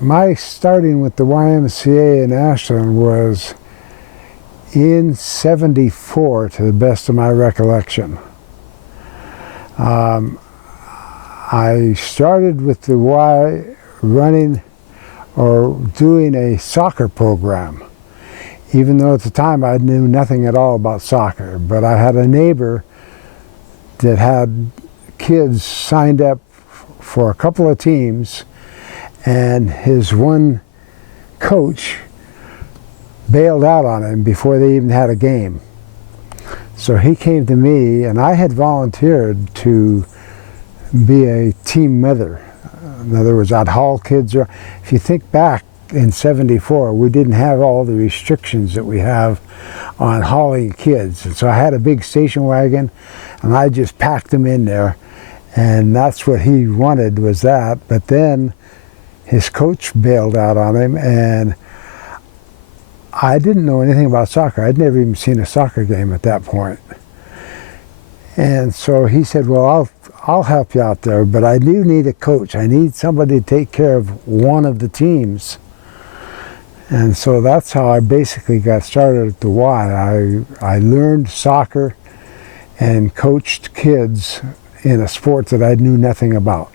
my starting with the YMCA in Ashland was in '74, to the best of my recollection. I started with the Y running or doing a soccer program, even though at the time I knew nothing at all about soccer. But I had a neighbor that had kids signed up for a couple of teams, and his one coach bailed out on him before they even had a game. So he came to me, and I had volunteered to be a team mother. In other words, I'd haul kids. If you think back in '74, we didn't have all the restrictions that we have on hauling kids. And so I had a big station wagon, and I just packed them in there. And that's what he wanted, was that. But then his coach bailed out on him, and I didn't know anything about soccer. I'd never even seen a soccer game at that point. And so he said, well, I'll help you out there, but I do need a coach. I need somebody to take care of one of the teams. And so that's how I basically got started at the Y. I learned soccer and coached kids in a sport that I knew nothing about.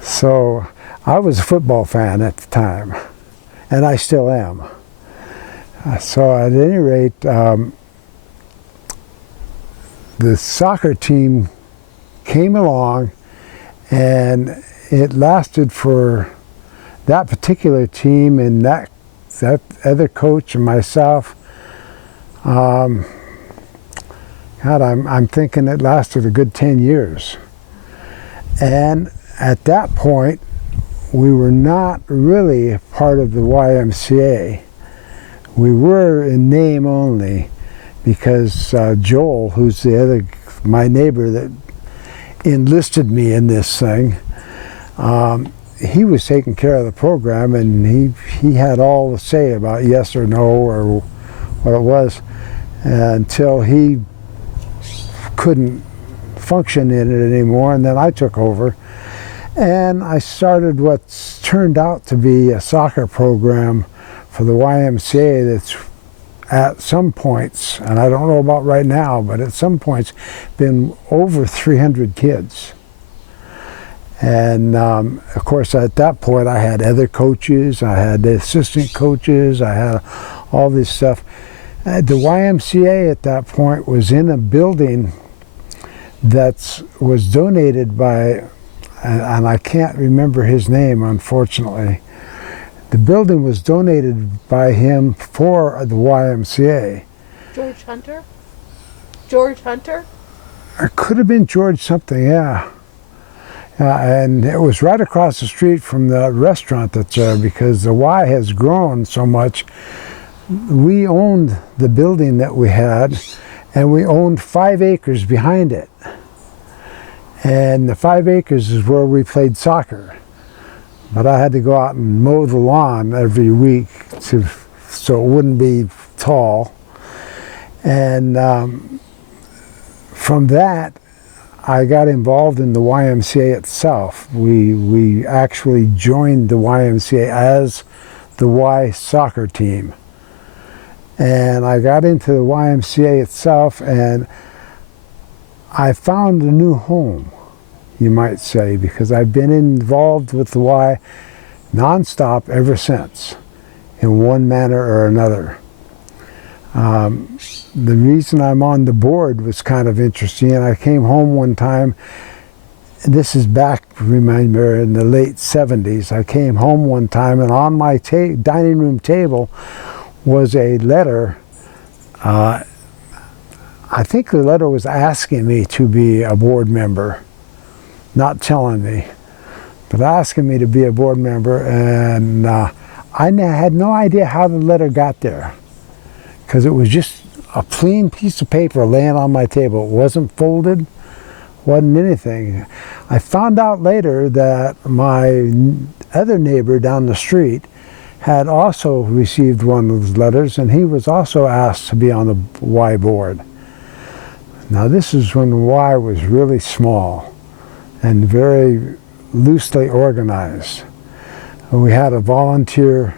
So I was a football fan at the time, and I still am. So at any rate, the soccer team came along, and it lasted for that particular team and that other coach and myself. God, I'm thinking it lasted a good 10 years. And at that point, we were not really part of the YMCA. We were in name only, because Joel, who's my neighbor that enlisted me in this thing, he was taking care of the program, and he had all the say about yes or no or what it was, until he couldn't function in it anymore, and then I took over. And I started what's turned out to be a soccer program for the YMCA that's at some points, and I don't know about right now, but at some points been over 300 kids. And of course at that point I had other coaches, I had the assistant coaches, I had all this stuff. The YMCA at that point was in a building that was donated by, and I can't remember his name, unfortunately. The building was donated by him for the YMCA. George Hunter? George Hunter? It could have been George something, yeah. And it was right across the street from the restaurant that's there, because the Y has grown so much. We owned the building that we had, and we owned 5 acres behind it. And the 5 acres is where we played soccer. But I had to go out and mow the lawn every week so it wouldn't be tall. And from that, I got involved in the YMCA itself. We actually joined the YMCA as the Y soccer team. And I got into the YMCA itself, and I found a new home, you might say, because I've been involved with the Y nonstop ever since, in one manner or another. The reason I'm on the board was kind of interesting. I came home one time, and this is back, remember, in the late '70s. I came home one time, and on my dining room table was a letter. I think the letter was asking me to be a board member, not telling me, but asking me to be a board member. And I had no idea how the letter got there, because it was just a plain piece of paper laying on my table. It wasn't folded, wasn't anything. I found out later that my other neighbor down the street had also received one of those letters, and he was also asked to be on the Y board. Now this is when Y was really small and very loosely organized. we had a volunteer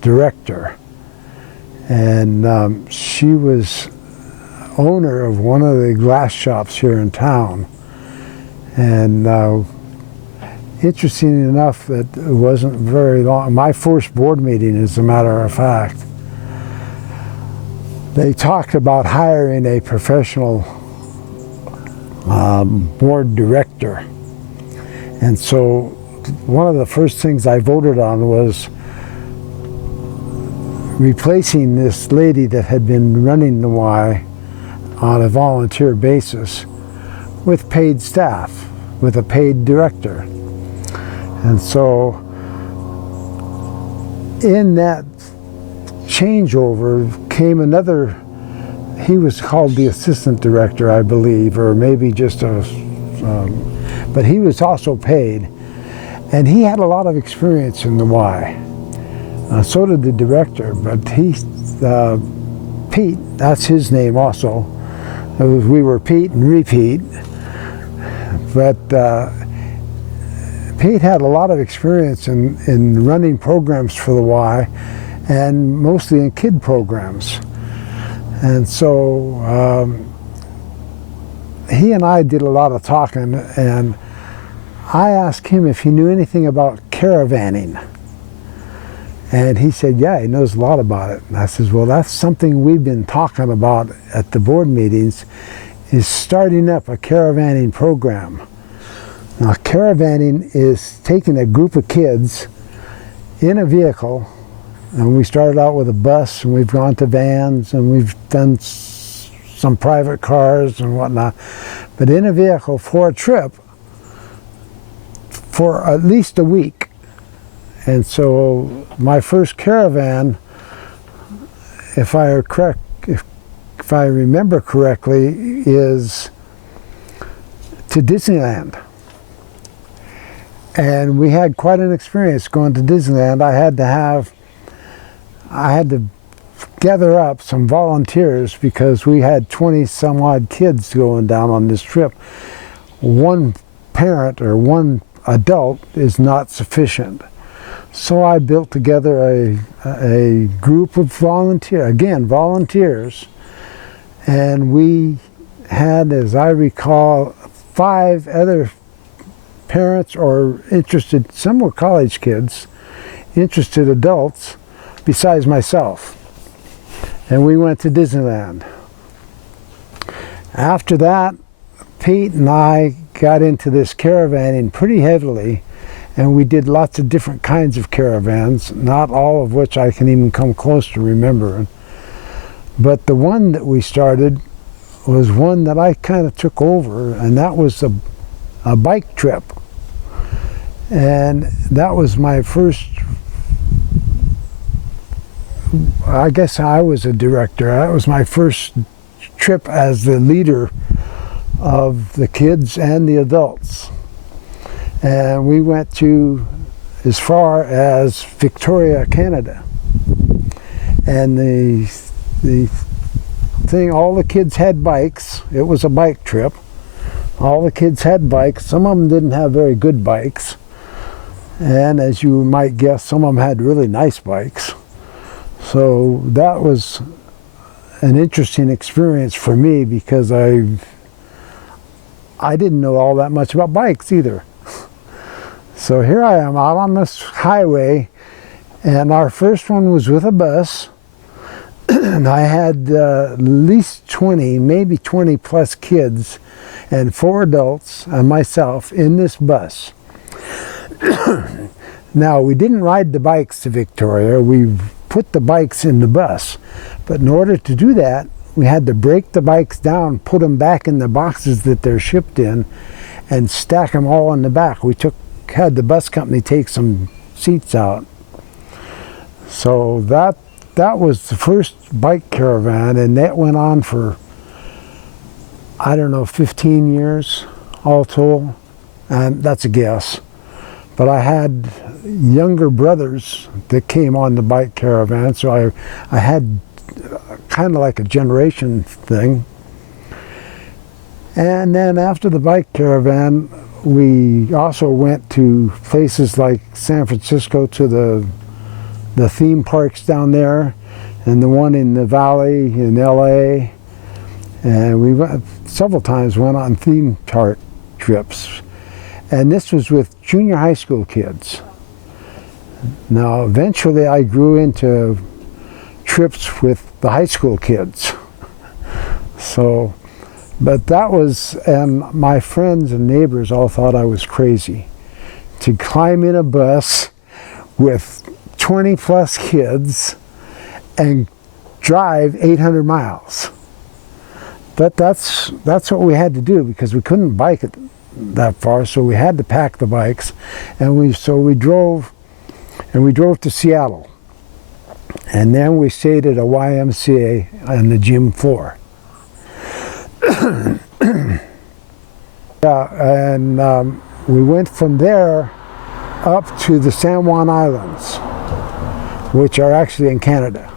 director, and she was owner of one of the glass shops here in town. And interesting enough, that it wasn't very long. My first board meeting, as a matter of fact, they talked about hiring a professional board director. And so one of the first things I voted on was replacing this lady that had been running the Y on a volunteer basis with paid staff, with a paid director. And so in that changeover came another, he was called the assistant director, I believe, or maybe just a, but he was also paid. And he had a lot of experience in the Y. So did the director, but he, Pete, that's his name also. We were Pete and repeat. But Pete had a lot of experience in running programs for the Y, and mostly in kid programs. And so he and I did a lot of talking, and I asked him if he knew anything about caravanning. And he said, yeah, he knows a lot about it. And I said, well, that's something we've been talking about at the board meetings, is starting up a caravanning program. Now, caravanning is taking a group of kids in a vehicle, and we started out with a bus, and we've gone to vans, and we've done some private cars and whatnot, but in a vehicle for a trip for at least a week. And so my first caravan, if I remember correctly, is to Disneyland. And we had quite an experience going to Disneyland. I had to gather up some volunteers because we had 20 some odd kids going down on this trip. One parent or one adult is not sufficient. So I built together a group of volunteers, and we had, as I recall, 5 other parents or interested, some were college kids, interested adults, besides myself. And we went to Disneyland. After that, Pete and I got into this caravanning pretty heavily, and we did lots of different kinds of caravans, not all of which I can even come close to remembering. But the one that we started was one that I kind of took over, and that was a bike trip. And that was my first, I guess I was a director. That was my first trip as the leader of the kids and the adults. And we went to as far as Victoria, Canada. And the thing, all the kids had bikes. It was a bike trip. All the kids had bikes. Some of them didn't have very good bikes. And as you might guess, some of them had really nice bikes. So that was an interesting experience for me because I didn't know all that much about bikes either. So here I am out on this highway, and our first one was with a bus. And I had at least 20, maybe 20 plus kids and 4 adults and myself in this bus. Now, we didn't ride the bikes to Victoria. We put the bikes in the bus. But in order to do that, we had to break the bikes down, put them back in the boxes that they're shipped in, and stack them all in the back. We had the bus company take some seats out. So that was the first bike caravan, and that went on for, I don't know, 15 years all told, and that's a guess. But I had younger brothers that came on the bike caravan, so I had kind of like a generation thing. And then after the bike caravan, we also went to places like San Francisco, to the theme parks down there, and the one in the valley in LA. And we went several times, went on theme park trips. And this was with junior high school kids. Now, eventually I grew into trips with the high school kids. So, but that was, and my friends and neighbors all thought I was crazy to climb in a bus with 20 plus kids and drive 800 miles. But that's what we had to do, because we couldn't bike it that far, so we had to pack the bikes, and we drove to Seattle, and then we stayed at a YMCA on the gym floor. Yeah, and we went from there up to the San Juan Islands, which are actually in Canada.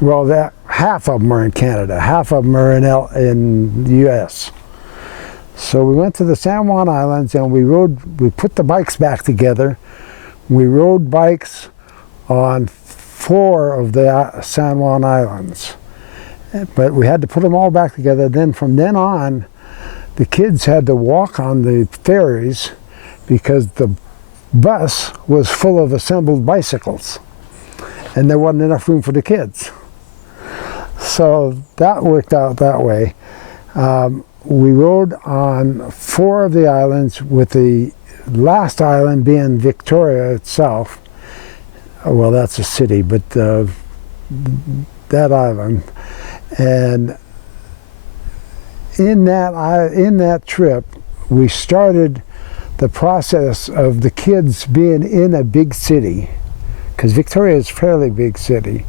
Well, half of them are in Canada, half of them are in the U.S. So we went to the San Juan Islands, and we put the bikes back together. We rode bikes on 4 of the San Juan Islands. But we had to put them all back together. Then from then on, the kids had to walk on the ferries because the bus was full of assembled bicycles, and there wasn't enough room for the kids. So that worked out that way. We rode on 4 of the islands, with the last island being Victoria itself. Well, that's a city, but that island. And in that trip, we started the process of the kids being in a big city, because Victoria is a fairly big city.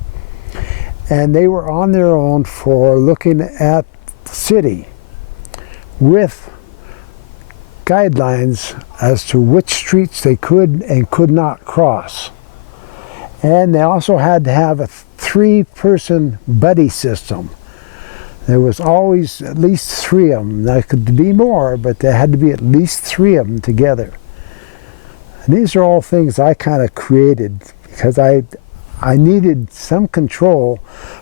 And they were on their own for looking at the city with guidelines as to which streets they could and could not cross. And they also had to have a 3-person buddy system. There was always at least 3 of them. There could be more, but there had to be at least 3 of them together. And these are all things I kind of created, because I needed some control,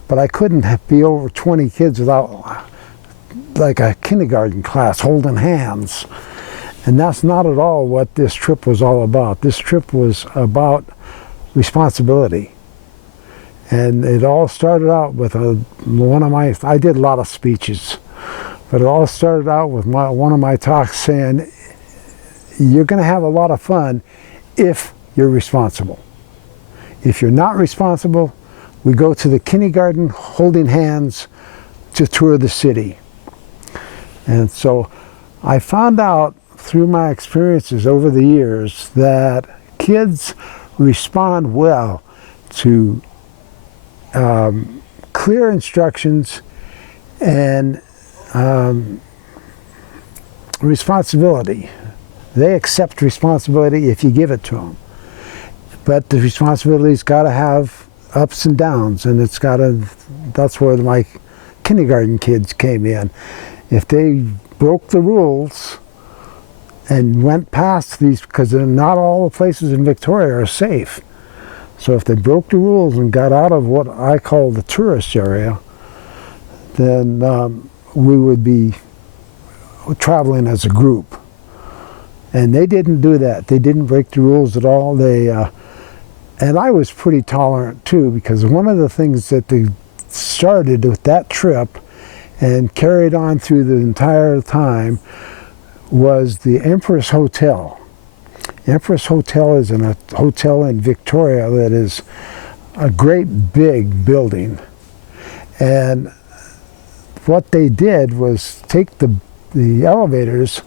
but I couldn't be over 20 kids without, like a kindergarten class, holding hands. And that's not at all what this trip was all about. This trip was about responsibility. And it all started out with I did a lot of speeches, but it all started out with one of my talks saying, you're going to have a lot of fun if you're responsible. If you're not responsible, we go to the kindergarten holding hands to tour the city. And so I found out through my experiences over the years that kids respond well to clear instructions and responsibility. They accept responsibility if you give it to them. But the responsibility's got to have ups and downs, and that's where my kindergarten kids came in. If they broke the rules and went past these, because not all the places in Victoria are safe. So if they broke the rules and got out of what I call the tourist area, then we would be traveling as a group. And they didn't do that. They didn't break the rules at all. And I was pretty tolerant too, because one of the things that they started with that trip and carried on through the entire time was the Empress Hotel. Empress Hotel is a hotel in Victoria that is a great big building. And what they did was take the elevators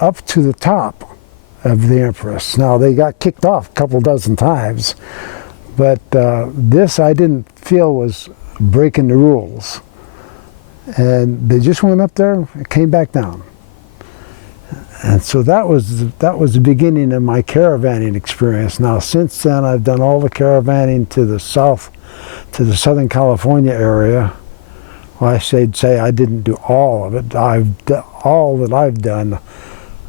up to the top of the Empress. Now, they got kicked off a couple dozen times, but this I didn't feel was breaking the rules. And they just went up there and came back down. And so that was the beginning of my caravanning experience. Now, since then, I've done all the caravanning to the south, to the Southern California area. Well, I should say I didn't do all of it. All that I've done,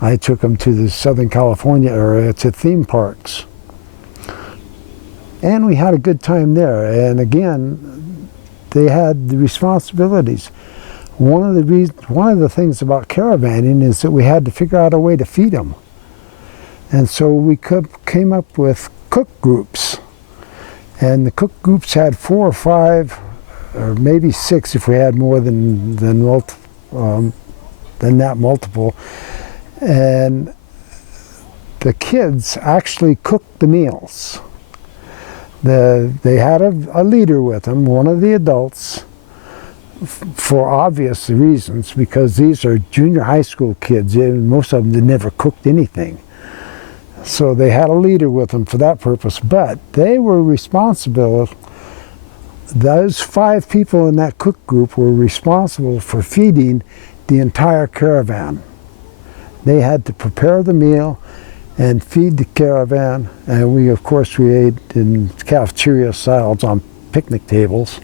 I took them to the Southern California area to theme parks. And we had a good time there. And again, they had the responsibilities. One of the things about caravanning is that we had to figure out a way to feed them. And so we came up with cook groups. And the cook groups had 4 or 5, or maybe 6 if we had more than that multiple. And the kids actually cooked the meals. They had a leader with them, one of the adults, for obvious reasons, because these are junior high school kids. Most of them had never cooked anything. So they had a leader with them for that purpose, but they were responsible. Those 5 people in that cook group were responsible for feeding the entire caravan. They had to prepare the meal and feed the caravan, and we ate in cafeteria styles on picnic tables.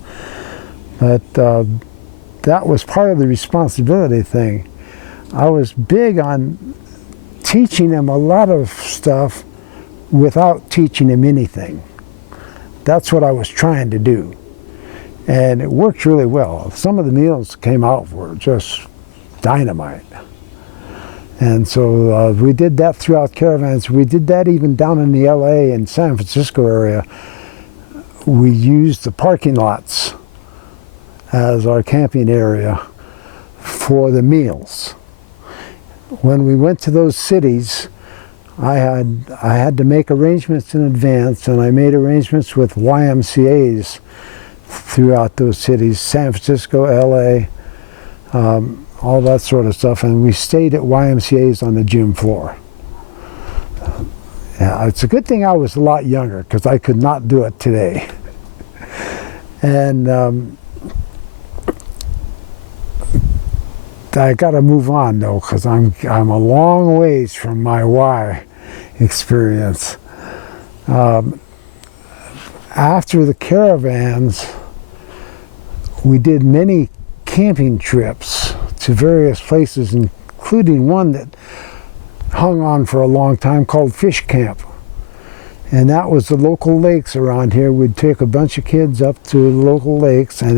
But that was part of the responsibility thing. I was big on teaching them a lot of stuff without teaching them anything. That's what I was trying to do. And it worked really well. Some of the meals came out were just dynamite. And so we did that throughout caravans. We did that even down in the LA and San Francisco area. We used the parking lots as our camping area for the meals. When we went to those cities, I had to make arrangements in advance, and I made arrangements with YMCAs throughout those cities, San Francisco, LA, all that sort of stuff, and we stayed at YMCA's on the gym floor. Yeah, it's a good thing I was a lot younger, because I could not do it today. And I got to move on though, because I'm a long ways from my Y experience. After the caravans, we did many camping trips to various places, including one that hung on for a long time called Fish Camp. And that was the local lakes around here. We'd take a bunch of kids up to the local lakes, and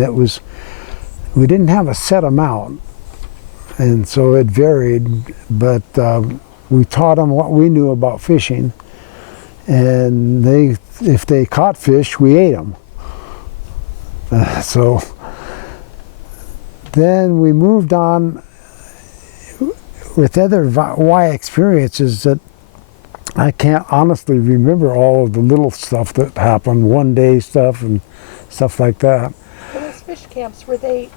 we didn't have a set amount, and so it varied, but we taught them what we knew about fishing, and if they caught fish, we ate them. So then we moved on with other Y experiences that I can't honestly remember all of the little stuff that happened, one-day stuff and stuff like that. Those fish camps, were they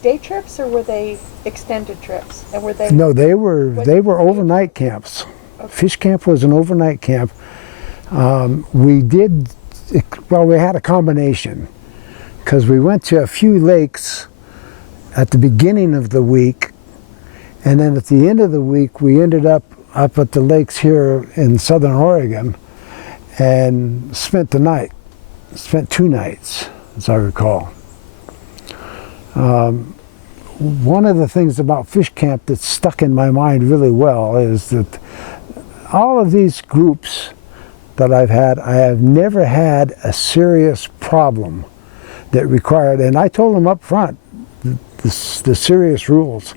day trips or were they extended trips? And were they? No, they were overnight camps. Okay. Fish camp was an overnight camp. We had a combination, because we went to a few lakes at the beginning of the week, and then at the end of the week we ended up at the lakes here in Southern Oregon and spent 2 nights, as I recall. One of the things about fish camp that's stuck in my mind really well is that all of these groups that I've had, I have never had a serious problem that required, and I told them up front the serious rules,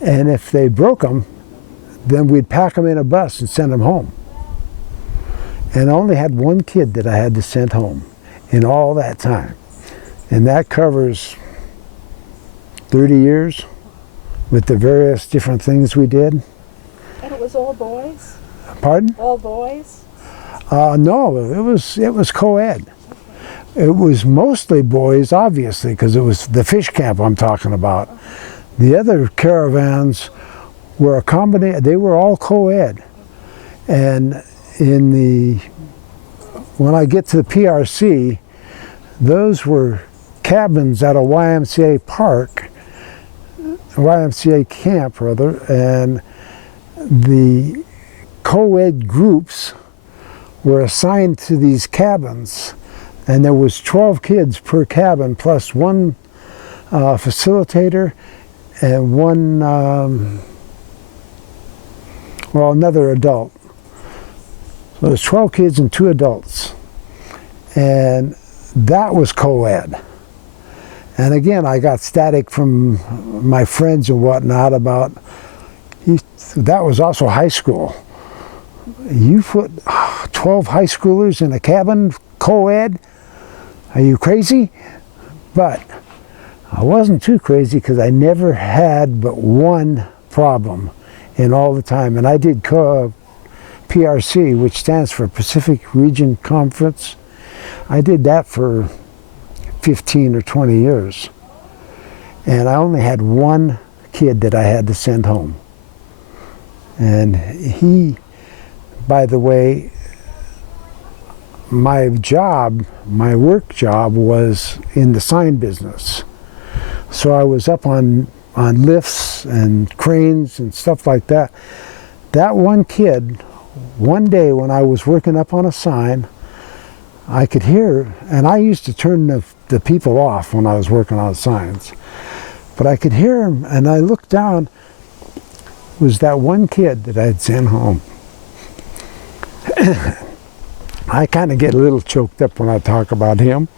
and if they broke them, then we'd pack them in a bus and send them home. And I only had one kid that I had to send home in all that time. And that covers 30 years with the various different things we did. And it was all boys? Pardon? All boys? No, it was co-ed. It was mostly boys, obviously, because it was the fish camp I'm talking about. The other caravans were a combination. They were all co-ed, and when I get to the PRC, those were cabins at a YMCA park, a YMCA camp rather, and the co-ed groups were assigned to these cabins, and there was 12 kids per cabin plus one facilitator and one well, another adult. So there's 12 kids and 2 adults. And that was co-ed. And again, I got static from my friends and whatnot about, that was also high school. You put 12 high schoolers in a cabin, co-ed? Are you crazy? But I wasn't too crazy because I never had but one problem in all the time. And I did PRC, which stands for Pacific Region Conference. I did that for 15 or 20 years. And I only had one kid that I had to send home. And he, by the way, my work job was in the sign business. So I was up on lifts and cranes and stuff like that. That one kid, one day when I was working up on a sign, I could hear, and I used to turn the people off when I was working on signs, but I could hear him, and I looked down, it was that one kid that I'd sent home. I kind of get a little choked up when I talk about him.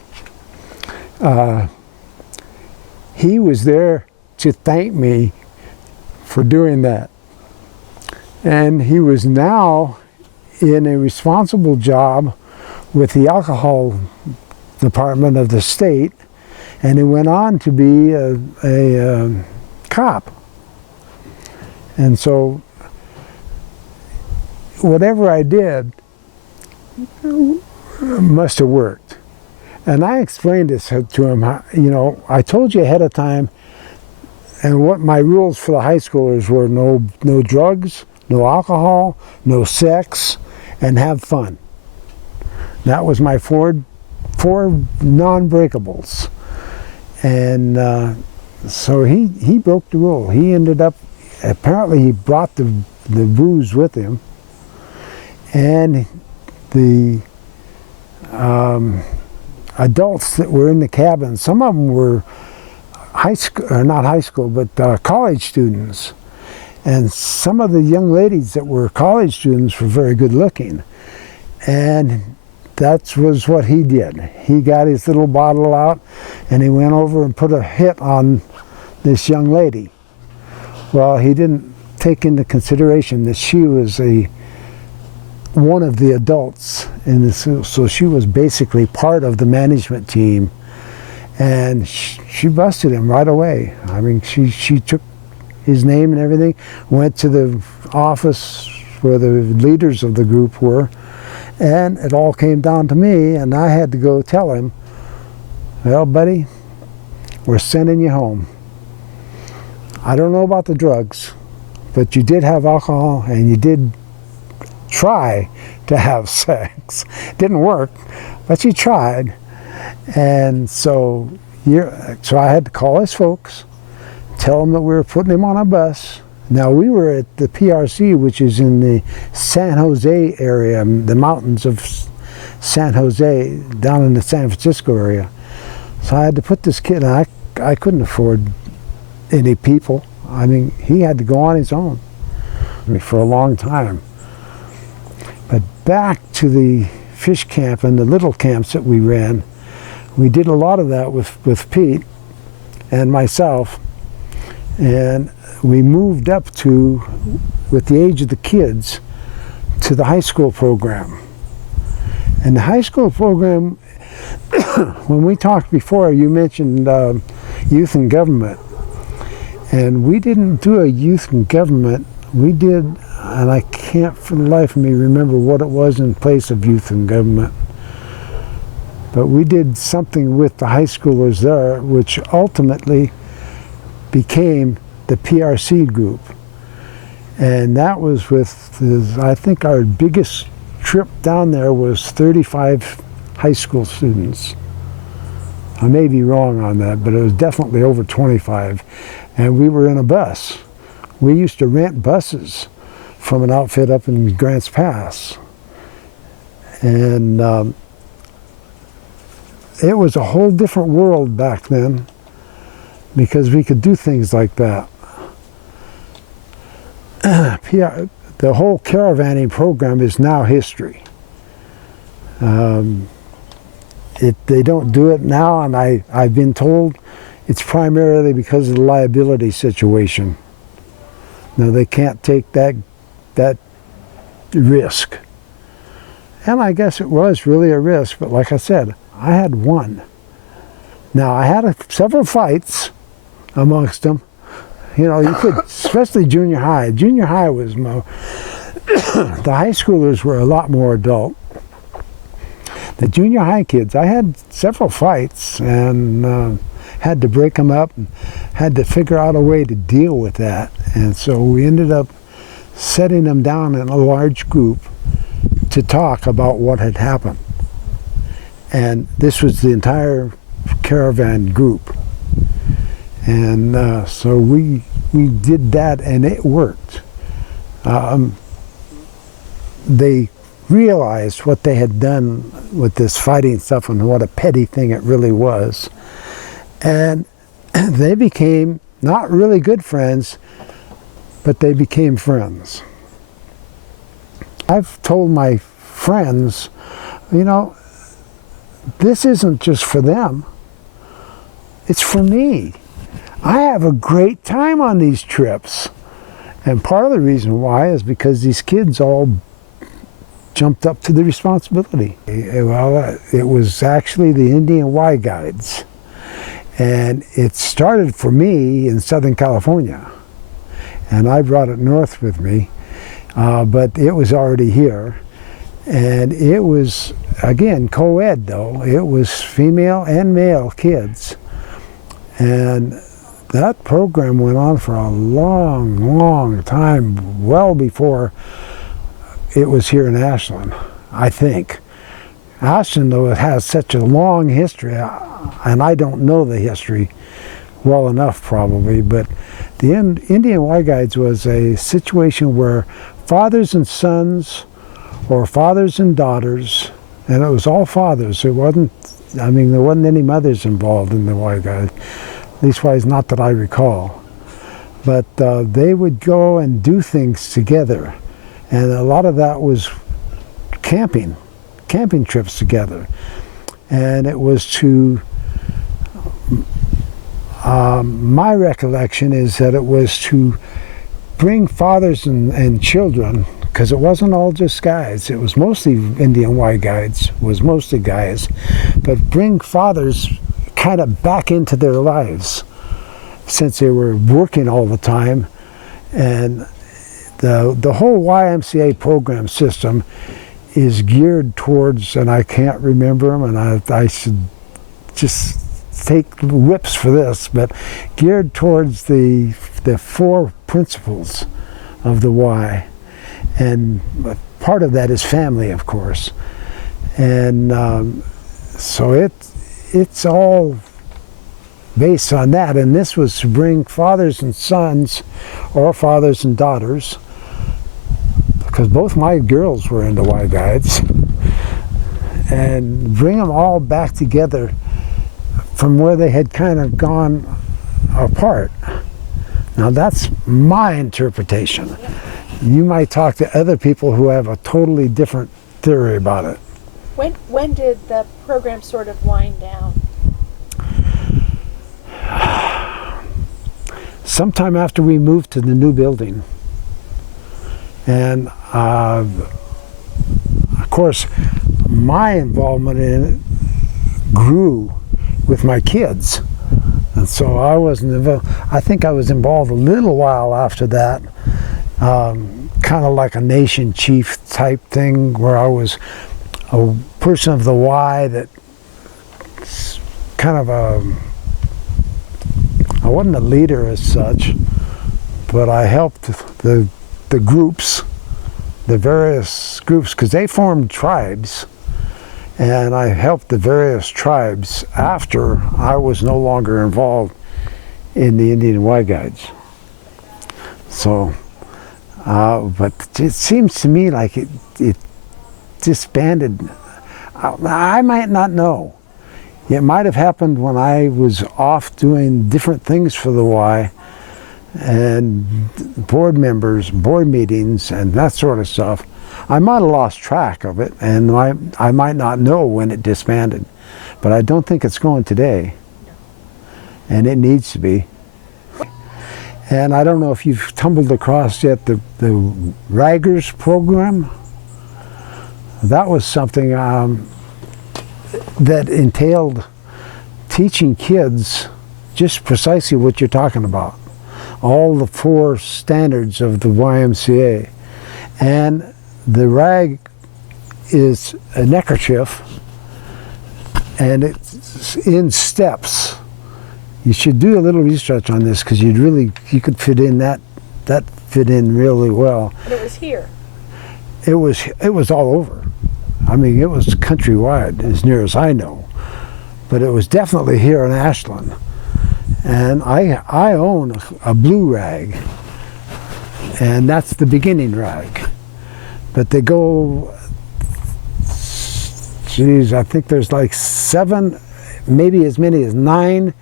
He was there to thank me for doing that. And he was now in a responsible job with the alcohol department of the state, and he went on to be a cop. And so whatever I did must have worked. And I explained this to him, you know, I told you ahead of time, and what my rules for the high schoolers were: no drugs, no alcohol, no sex, and have fun. That was my four non-breakables. And so he broke the rule. He ended up, apparently he brought the booze with him, and the adults that were in the cabin, some of them were not high school, but college students. And some of the young ladies that were college students were very good looking. And that was what he did. He got his little bottle out and he went over and put a hit on this young lady. Well, he didn't take into consideration that she was one of the adults in this, so she was basically part of the management team, and she busted him right away. I mean, she took his name and everything, went to the office where the leaders of the group were, and it all came down to me, and I had to go tell him, well, buddy, we're sending you home. I don't know about the drugs, but you did have alcohol and you did try to have sex. Didn't work, but you tried. And so I had to call his folks, tell them that we were putting him on a bus. Now, we were at the PRC, which is in the San Jose area, the mountains of San Jose, down in the San Francisco area. So I had to put this kid, and I couldn't afford any people. I mean, he had to go on his own for a long time. But back to the fish camp and the little camps that we ran, we did a lot of that with Pete and myself. And we moved up to, with the age of the kids, to the high school program. And the high school program, when we talked before, you mentioned youth and government. And we didn't do a youth and government. We did, and I can't for the life of me remember what it was in place of youth and government. But we did something with the high schoolers there, which ultimately became the PRC group. And that was with, I think our biggest trip down there was 35 high school students. I may be wrong on that, but it was definitely over 25. And we were in a bus. We used to rent buses from an outfit up in Grants Pass. And it was a whole different world back then, because we could do things like that. The the whole caravanning program is now history. They don't do it now, and I've been told it's primarily because of the liability situation. Now they can't take that risk. And I guess it was really a risk, but like I said, I had one. Now I had several fights amongst them. You know, you could, especially junior high. Junior high was more, the high schoolers were a lot more adult. The junior high kids, I had several fights and had to break them up and had to figure out a way to deal with that. And so we ended up setting them down in a large group to talk about what had happened. And this was the entire caravan group. And so we did that, and it worked. They realized what they had done with this fighting stuff and what a petty thing it really was. And they became not really good friends, but they became friends. I've told my friends, you know, this isn't just for them, it's for me. I have a great time on these trips. And part of the reason why is because these kids all jumped up to the responsibility. Well, it was actually the Indian Y Guides. And it started for me in Southern California. And I brought it north with me, but it was already here. And it was, again, co-ed though. It was female and male kids. And that program went on for a long, long time, well before it was here in Ashland, I think. Ashland, though, it has such a long history, and I don't know the history well enough probably, but the Indian Y Guides was a situation where fathers and sons, or fathers and daughters, and it was all fathers. It wasn't, I mean, there wasn't any mothers involved in the Y Guides, leastwise not that I recall. But they would go and do things together. And a lot of that was camping trips together. And it was to, my recollection is that it was to bring fathers and children, because it wasn't all just guys, it was mostly Indian Y Guides, was mostly guys, but bring fathers kind of back into their lives since they were working all the time. And the whole YMCA program system is geared towards, and I can't remember them, and I should just take whips for this, but geared towards the 4 principles of the Y. And part of that is family, of course. And so it's all based on that. And this was to bring fathers and sons, or fathers and daughters, because both my girls were into Y Guides, and bring them all back together from where they had kind of gone apart. Now that's my interpretation. You might talk to other people who have a totally different theory about it. When did the program sort of wind down? Sometime after we moved to the new building. And of course, my involvement in it grew with my kids. And so I wasn't involved. I think I was involved a little while after that, kind of like a nation chief type thing, where I was a person of the Y that kind of I wasn't a leader as such, but I helped the groups, the various groups, because they formed tribes, and I helped the various tribes after I was no longer involved in the Indian Y Guides. So, but it seems to me like it disbanded. I might not know. It might have happened when I was off doing different things for the Y, and board members, board meetings, and that sort of stuff. I might have lost track of it, and I might not know when it disbanded, but I don't think it's going today, and it needs to be. And I don't know if you've tumbled across yet the Raggers program. That was something that entailed teaching kids just precisely what you're talking about. All the 4 standards of the YMCA. And the rag is a neckerchief, and it's in steps. You should do a little research on this, because you could fit in that fit in really well. But it was here. It was all over. I mean, it was countrywide as near as I know, but it was definitely here in Ashland. And I own a blue rag, and that's the beginning rag. But they go, geez, I think there's like 7, maybe as many as 9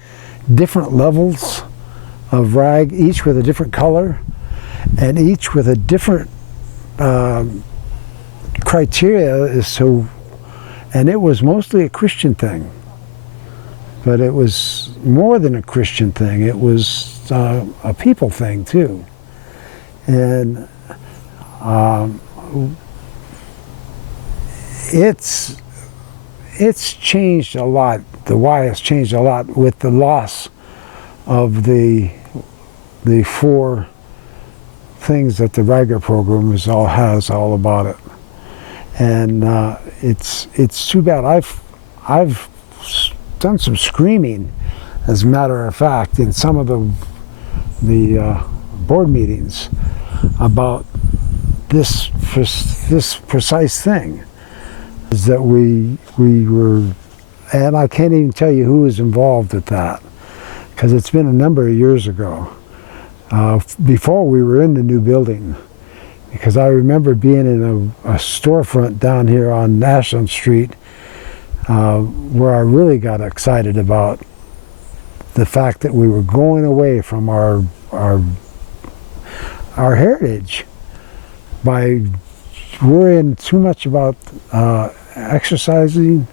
different levels of rag, each with a different color, and each with a different criteria as to, and it was mostly a Christian thing, but it was more than a Christian thing. It was a people thing too, and it's changed a lot. The Y has changed a lot with the loss of the 4 things that the Ragger program has all about it. And it's too bad. I've done some screaming, as a matter of fact, in some of the board meetings about this precise thing. Is that we were, and I can't even tell you who was involved with that, because it's been a number of years ago, before we were in the new building. Because I remember being in a storefront down here on Ashland Street, where I really got excited about the fact that we were going away from our heritage by worrying too much about exercising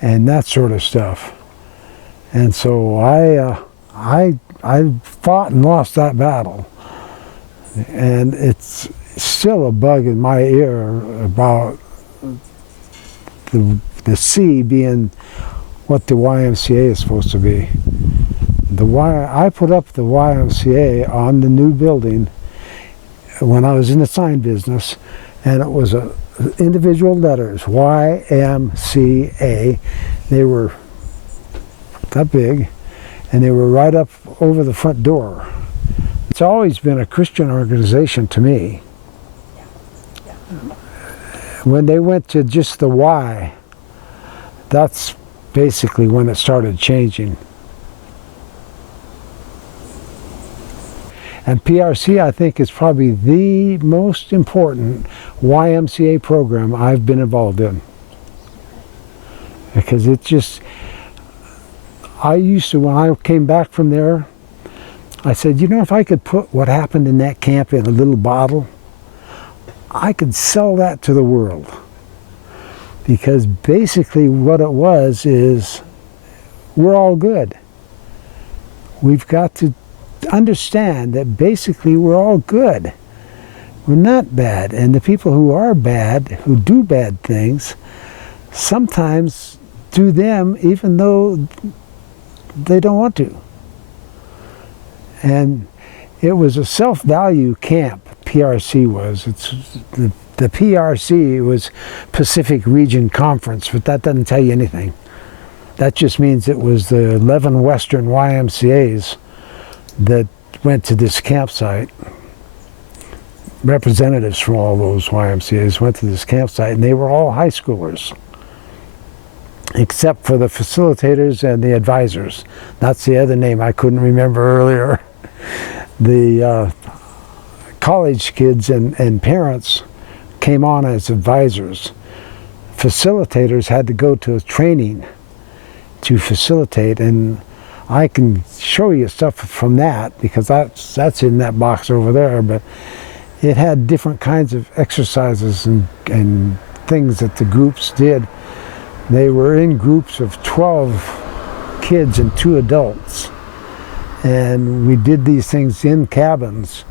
and that sort of stuff. And so I fought and lost that battle, and it's still a bug in my ear about the C being what the YMCA is supposed to be. I put up the YMCA on the new building when I was in the sign business, and it was individual letters, YMCA. They were that big, and they were right up over the front door. It's always been a Christian organization to me. When they went to just the Y, that's basically when it started changing. And PRC, I think, is probably the most important YMCA program I've been involved in. Because it just, I used to, when I came back from there, I said, you know, if I could put what happened in that camp in a little bottle, I could sell that to the world. Because basically what it was is, we're all good. We've got to understand that basically we're all good. We're not bad. And the people who are bad, who do bad things, sometimes do them even though they don't want to. And it was a self-value camp, PRC was. It's the PRC was Pacific Region Conference, but that doesn't tell you anything. That just means it was the 11 Western YMCAs that went to this campsite. Representatives from all those YMCAs went to this campsite, and they were all high schoolers, except for the facilitators and the advisors. That's the other name I couldn't remember earlier. The college kids and parents came on as advisors. Facilitators had to go to a training to facilitate, and I can show you stuff from that because that's in that box over there, but it had different kinds of exercises and things that the groups did. They were in groups of 12 kids and 2 adults, and we did these things in cabins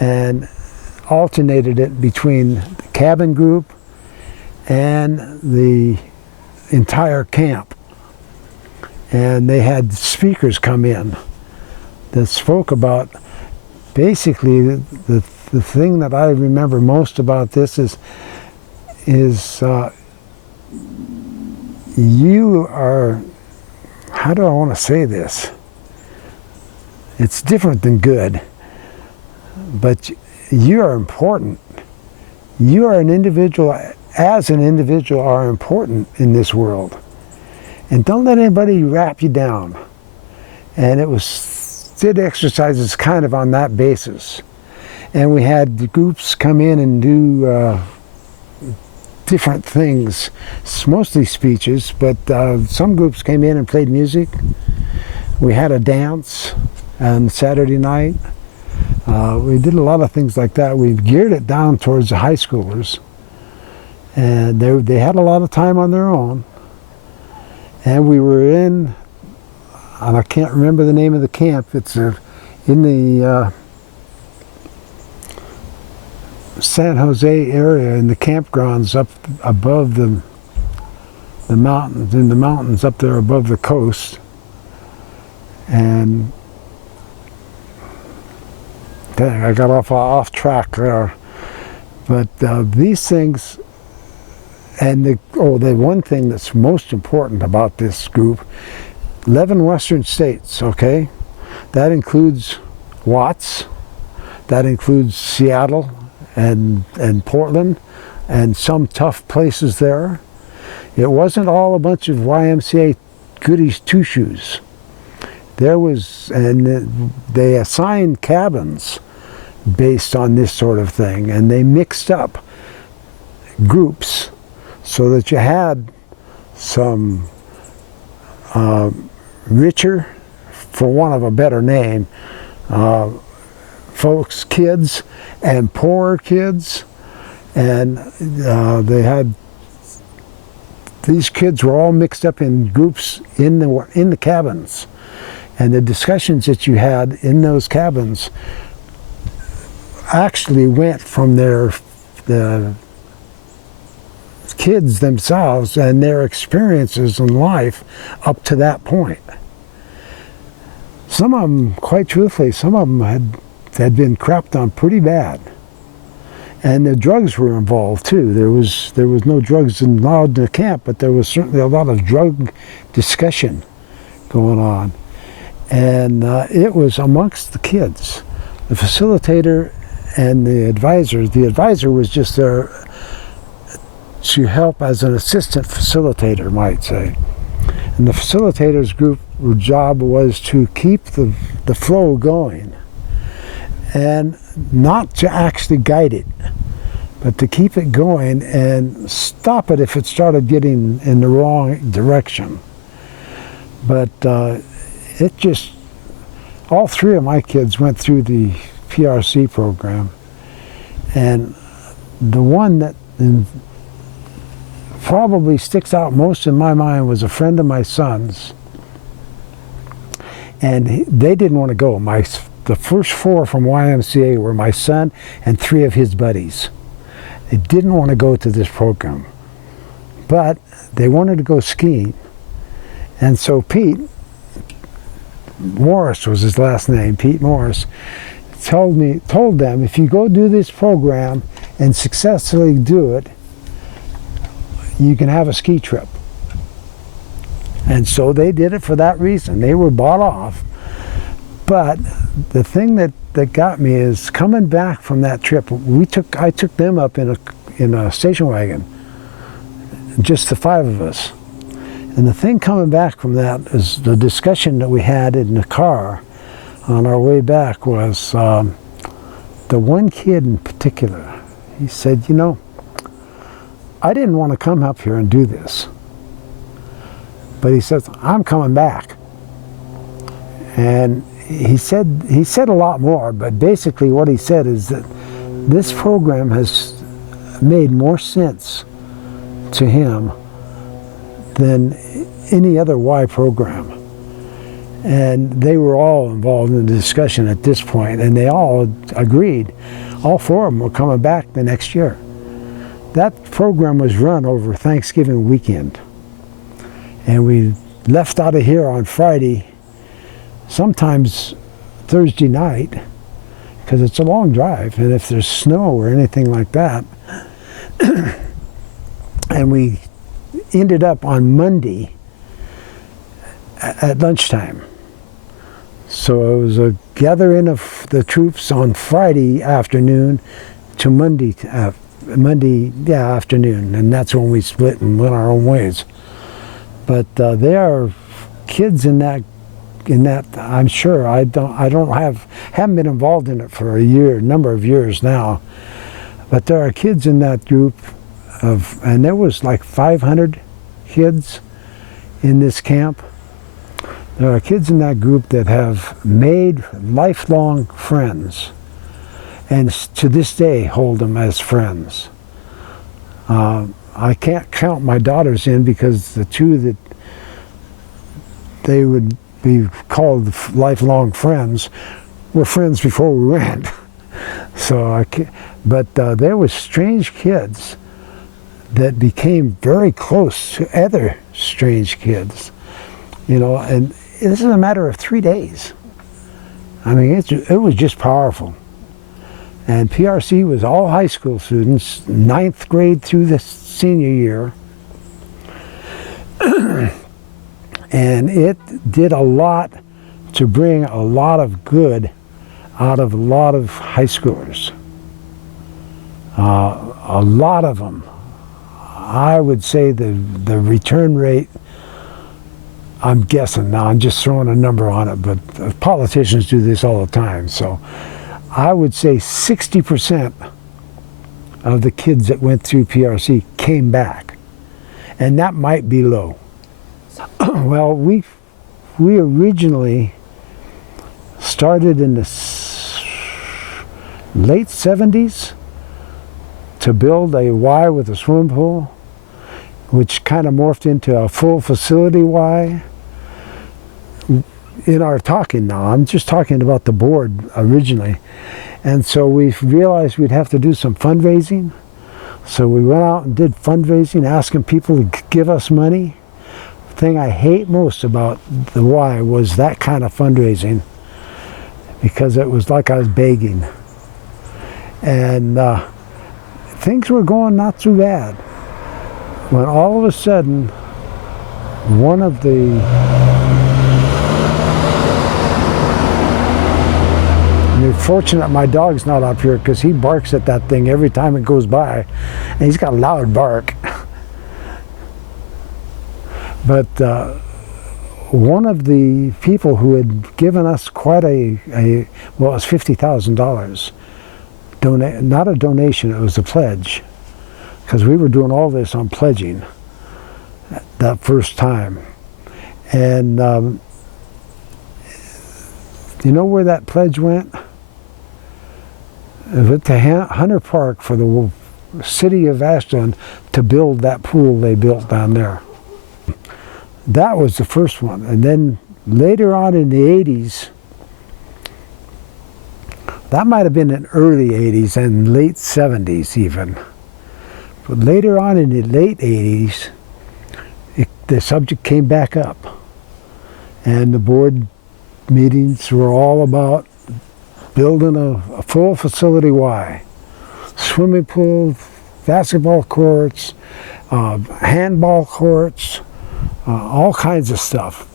and alternated it between the cabin group and the entire camp. And they had speakers come in that spoke about basically the thing that I remember most about this is you are, how do I want to say this? It's different than good, but you are important. You are an individual, as an individual, are important in this world. And don't let anybody wrap you down. And it was, did exercises kind of on that basis. And we had the groups come in and do different things, mostly speeches, but some groups came in and played music. We had a dance on Saturday night. We did a lot of things like that. We geared it down towards the high schoolers. And they had a lot of time on their own. And we were in, and I can't remember the name of the camp, it's in the San Jose area, in the campgrounds up above the mountains, in the mountains up there above the coast. And dang, I got off track there. But these things, and the one thing that's most important about this group, 11 western states, okay? That includes Watts, that includes Seattle and Portland, and some tough places there. It wasn't all a bunch of YMCA goodies two-shoes. There was, and they assigned cabins based on this sort of thing, and they mixed up groups so that you had some richer, for want of a better name, folks, kids, and poorer kids. And they had, these kids were all mixed up in groups in the cabins. And the discussions that you had in those cabins actually went from the kids themselves and their experiences in life up to that point. Some of them, quite truthfully, some of them had been crapped on pretty bad. And the drugs were involved too. There was no drugs allowed in the camp, but there was certainly a lot of drug discussion going on. And it was amongst the kids. The facilitator and the advisor was just there to help as an assistant facilitator, might say. And the facilitator's group job was to keep the flow going and not to actually guide it, but to keep it going and stop it if it started getting in the wrong direction. But it just, all 3 of my kids went through the PRC program, and the one that probably sticks out most in my mind was a friend of my son's, and they didn't want to go. The first 4 from YMCA were my son and 3 of his buddies. They didn't want to go to this program, but they wanted to go skiing. And so Pete Morris was his last name, Pete Morris, told them, if you go do this program and successfully do it, you can have a ski trip. And so they did it for that reason. They were bought off. But the thing that got me is coming back from that trip, I took them up in a station wagon, just the 5 of us. And the thing coming back from that is the discussion that we had in the car on our way back was the one kid in particular. He said, you know, I didn't want to come up here and do this. But he says, I'm coming back. And he said a lot more, but basically what he said is that this program has made more sense to him than any other Y program. And they were all involved in the discussion at this point, and they all agreed. All four of them were coming back the next year. That program was run over Thanksgiving weekend. And we left out of here on Friday, sometimes Thursday night, because it's a long drive, and if there's snow or anything like that. And we ended up on Monday at lunchtime. So it was a gathering of the troops on Friday afternoon to Monday afternoon, and that's when we split and went our own ways. But there are kids in that. I'm sure haven't been involved in it for a number of years now. But there are kids in that group and there was like 500 kids in this camp. There are kids in that group that have made lifelong friends, and to this day hold them as friends. I can't count my daughters in because the two that they would be called lifelong friends were friends before we went. So but there was strange kids that became very close to other strange kids, and this is a matter of 3 days. I mean, it was just powerful. And PRC was all high school students, 9th grade through the senior year. And it did a lot to bring a lot of good out of a lot of high schoolers. A lot of them. I would say the return rate, I'm guessing now, I'm just throwing a number on it, but politicians do this all the time. So I would say 60% of the kids that went through PRC came back. And that might be low. Well, we originally started in the late 70s to build a Y with a swimming pool, which kind of morphed into a full facility Y. In our talking now, I'm just talking about the board originally. And so we realized we'd have to do some fundraising. So we went out and did fundraising, asking people to give us money. The thing I hate most about the Y was that kind of fundraising, because it was like I was begging. And things were going not too bad, when all of a sudden one of the you're fortunate my dog's not up here, because he barks at that thing every time it goes by, and he's got a loud bark. But one of the people who had given us quite well, it was $50,000. Not a donation, it was a pledge, because we were doing all this on pledging that first time. And you know where that pledge went? It went to Hunter Park for the city of Ashland to build that pool they built down there. That was the first one. And then later on in the 80s, that might have been in early 80s and late 70s even. But later on in the late 80s, the subject came back up. And the board meetings were all about building a full facility Y. Swimming pool, basketball courts, handball courts, all kinds of stuff.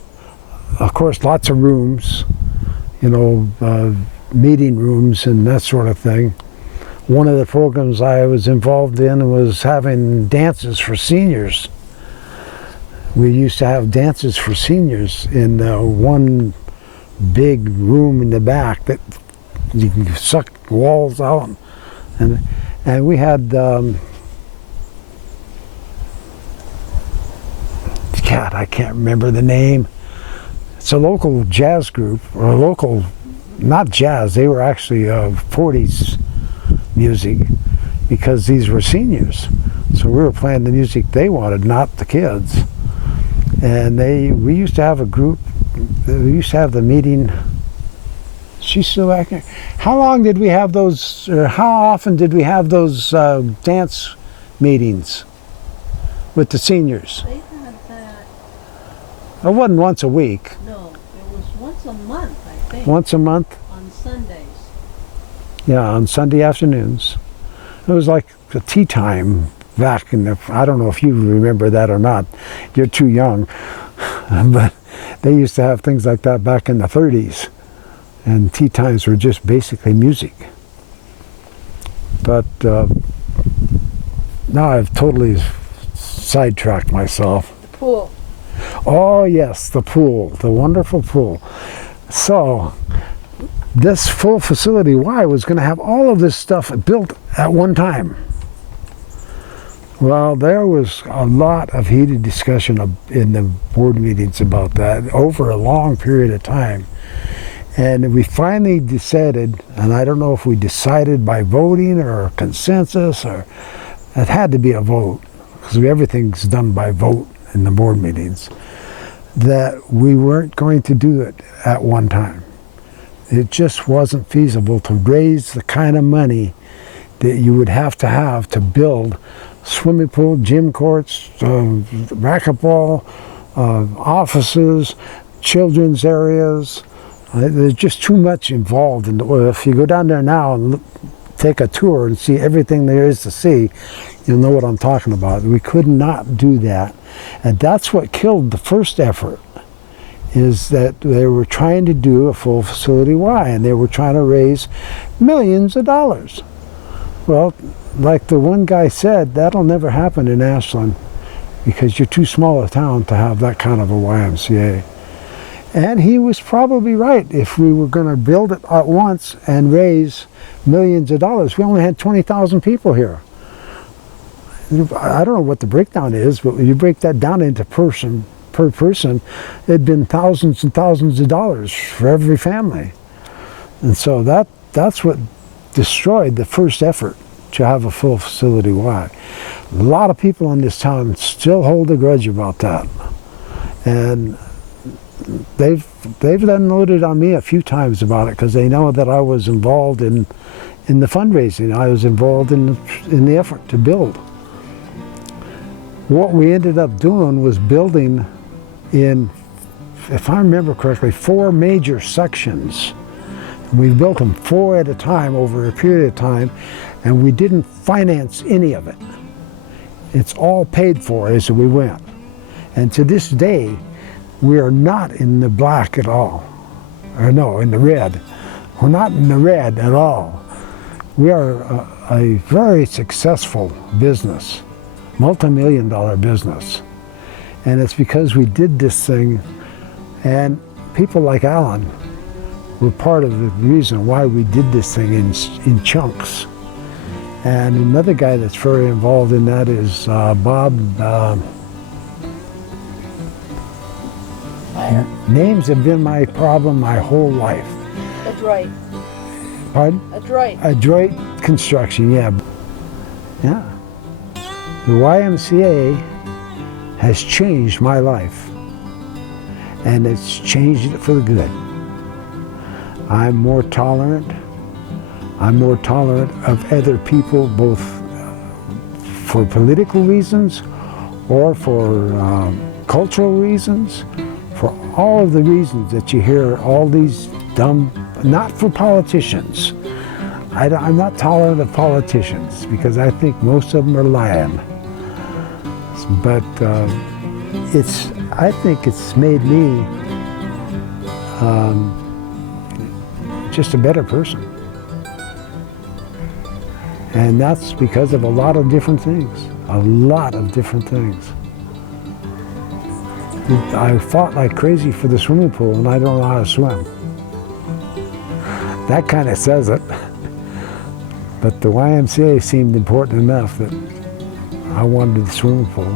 Of course, lots of rooms, meeting rooms and that sort of thing. One of the programs I was involved in was having dances for seniors. We used to have dances for seniors in one big room in the back that you can suck walls out, and we had God, I can't remember the name. It's a local jazz group, or a local, not jazz, they were actually 40s music, because these were seniors. So we were playing the music they wanted, not the kids. And we used to have a group, we used to have the meeting. She's still acting. How long did we have those, or how often did we have those dance meetings with the seniors? They had that, It wasn't once a week. no, it was once a month, I think, Once a month? on Sundays. Yeah, on Sunday afternoons. It was like a tea time back in the, I don't know if you remember that or not. You're too young. But they used to have things like that back in the 30s. And tea times were just basically music. But now I've totally sidetracked myself. The pool. Oh yes, the pool, the wonderful pool. So this full facility Y was going to have all of this stuff built at one time. Well, there was a lot of heated discussion in the board meetings about that over a long period of time. And we finally decided, and I don't know if we decided by voting or consensus, or it had to be a vote, because everything's done by vote in the board meetings, that we weren't going to do it at one time. It just wasn't feasible to raise the kind of money that you would have to build swimming pool, gym courts, racquetball, offices, children's areas. There's just too much involved in the, if you go down there now and take a tour and see everything there is to see, you'll know what I'm talking about. We could not do that. And that's what killed the first effort, is that they were trying to do a full facility Y, and they were trying to raise millions of dollars. Well, like the one guy said, that'll never happen in Ashland, because you're too small a town to have that kind of a YMCA. And he was probably right. If we were going to build it at once and raise millions of dollars, we only had 20,000 people here. I don't know what the breakdown is, but when you break that down into per person, it'd been thousands and thousands of dollars for every family. And so that's what destroyed the first effort to have a full facility Y. A lot of people in this town still hold a grudge about that. And they've unloaded on me a few times about it, because they know that I was involved in the fundraising. I was involved in the effort to build. What we ended up doing was building in, if I remember correctly, 4 major sections. We built them 4 at a time over a period of time, and we didn't finance any of it. It's all paid for as we went. And to this day, we are not in the black at all. Or no, in the red. We're not in the red at all. We are a very successful business, multi-million-dollar business. And it's because we did this thing, and people like Alan were part of the reason why we did this thing in chunks. And another guy that's very involved in that is Bob. Names have been my problem my whole life. Adroit. Pardon? Adroit. Adroit construction, yeah. Yeah. The YMCA has changed my life, and it's changed it for the good. I'm more tolerant. I'm more tolerant of other people, both for political reasons or for cultural reasons, for all of the reasons that you hear all these dumb, not for politicians. I'm not tolerant of politicians, because I think most of them are lying. But I think it's made me just a better person. And that's because of a lot of different things. A lot of different things. I fought like crazy for the swimming pool, and I don't know how to swim. That kind of says it. But the YMCA seemed important enough that I wanted the swimming pool.